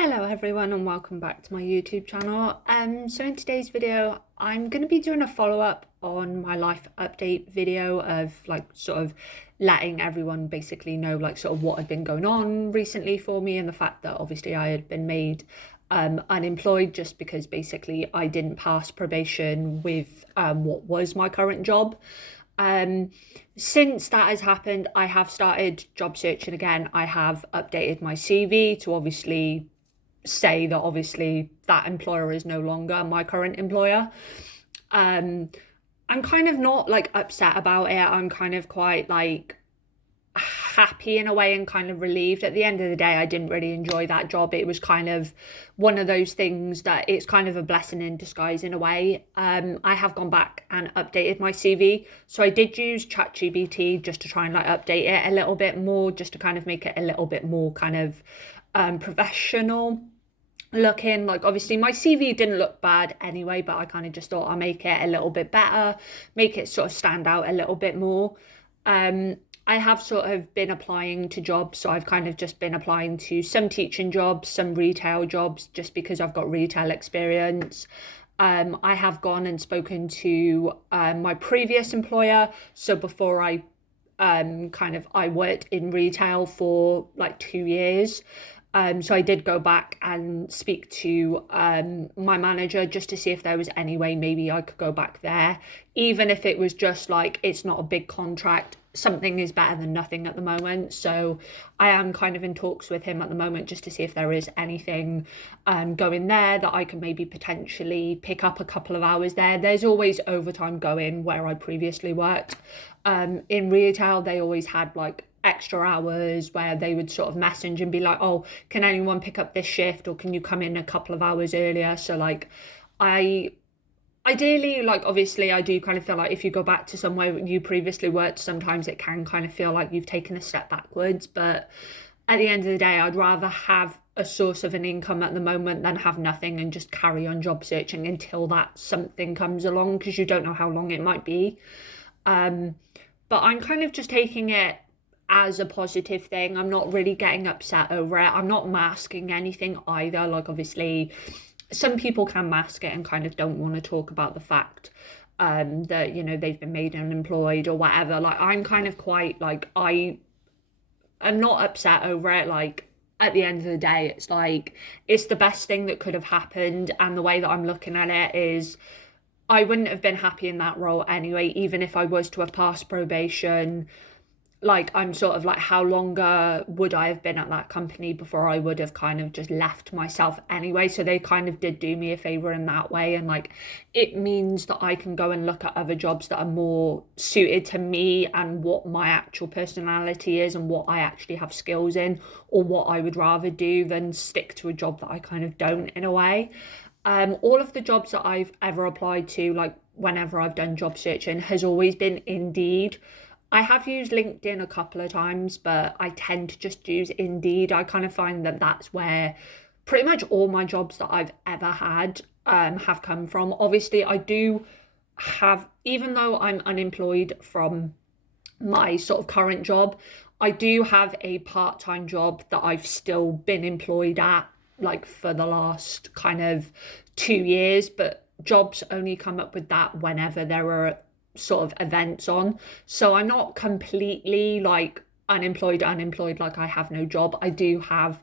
Hello everyone and welcome back to my YouTube channel. So in today's video I'm going to be doing a follow-up on my life update video of sort of letting everyone basically know sort of what had been going on recently for me, and the fact that obviously I had been made unemployed just because basically I didn't pass probation with what was my current job. Since that has happened, I have started job searching again. I have updated my CV to obviously say that obviously that employer is no longer my current employer. I'm kind of not upset about it. I'm kind of quite happy in a way and kind of relieved. At the end of the day, I didn't really enjoy that job. It was kind of one of those things that it's kind of a blessing in disguise in a way. I have gone back and updated my CV. So I did use ChatGPT just to try and update it a little bit more, just to kind of make it a little bit more kind of professional looking. Obviously my CV didn't look bad anyway, but I kind of just thought I'll make it a little bit better, make it sort of stand out a little bit more. I have sort of been applying to jobs, so I've kind of just been applying to some teaching jobs, some retail jobs, just because I've got retail experience. I have gone and spoken to my previous employer. So before I worked in retail for 2 years. So I did go back and speak to my manager just to see if there was any way maybe I could go back there, even if it was just it's not a big contract. Something is better than nothing at the moment. So I am kind of in talks with him at the moment just to see if there is anything going there that I can maybe potentially pick up a couple of hours there. There's always overtime going where I previously worked. In retail, they always had extra hours where they would sort of message and be like, oh, can anyone pick up this shift, or can you come in a couple of hours earlier? So I ideally, obviously I do kind of feel like if you go back to somewhere you previously worked, sometimes it can kind of feel like you've taken a step backwards. But at the end of the day, I'd rather have a source of an income at the moment than have nothing and just carry on job searching until that something comes along, because you don't know how long it might be. But I'm kind of just taking it as a positive thing. I'm not really getting upset over it. I'm not masking anything either. Obviously some people can mask it and kind of don't want to talk about the fact that they've been made unemployed or whatever. I'm kind of quite I'm not upset over it. At the end of the day, it's the best thing that could have happened, and the way that I'm looking at it is I wouldn't have been happy in that role anyway, even if I was to have passed probation. I'm sort of how longer would I have been at that company before I would have kind of just left myself anyway. So they kind of did do me a favor in that way, and it means that I can go and look at other jobs that are more suited to me and what my actual personality is and what I actually have skills in, or what I would rather do than stick to a job that I kind of don't, in a way. All of the jobs that I've ever applied to, whenever I've done job searching, has always been Indeed. I have used LinkedIn a couple of times, but I tend to just use Indeed. I kind of find that that's where pretty much all my jobs that I've ever had have come from. Obviously, I do have, even though I'm unemployed from my sort of current job, I do have a part-time job that I've still been employed at for the last kind of 2 years, but jobs only come up with that whenever there are sort of events on. So I'm not completely unemployed, I have no job. I do have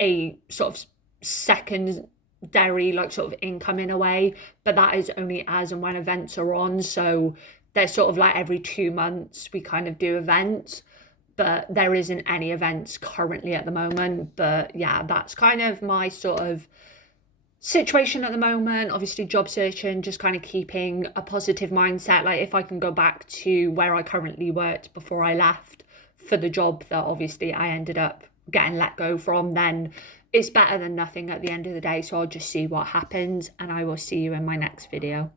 a sort of secondary sort of income in a way, but that is only as and when events are on. So they're sort of every 2 months we kind of do events, but there isn't any events currently at the moment. But yeah, that's kind of my sort of situation at the moment. Obviously job searching, just kind of keeping a positive mindset. If I can go back to where I currently worked before I left for the job that obviously I ended up getting let go from, then it's better than nothing at the end of the day. So I'll just see what happens, and I will see you in my next video.